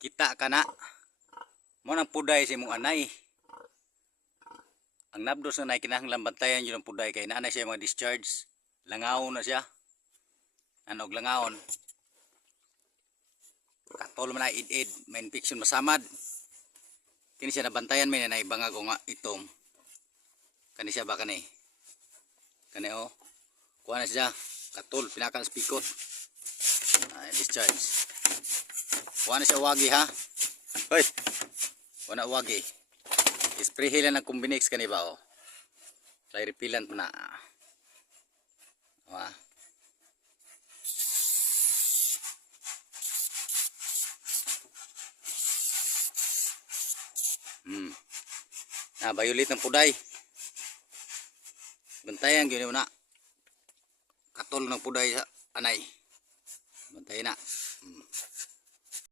Kita ka na. Mo nang puday sa imong anay. Ang nabdos na nay kinahanglan bantayan yun ang puday kay naanay siya mga discharge. Langawon na siya. Anog langawon. Katol man na id-id, may infection masamad. Kini siya nabantayan may nanay bangag o nga itom. Kani siya ba kani? Kani o. Kuha na siya. Katol, pinakal sa pikot. Discharge. Kuha na siya wagi ha. Hoy. Kuha na wagi. Spray hila ng Combinix kani ba o. Fly repellent na. Wah. Violet ng puday. Bantayan gyud na. Katol ng puday sa anay. Bantayan na.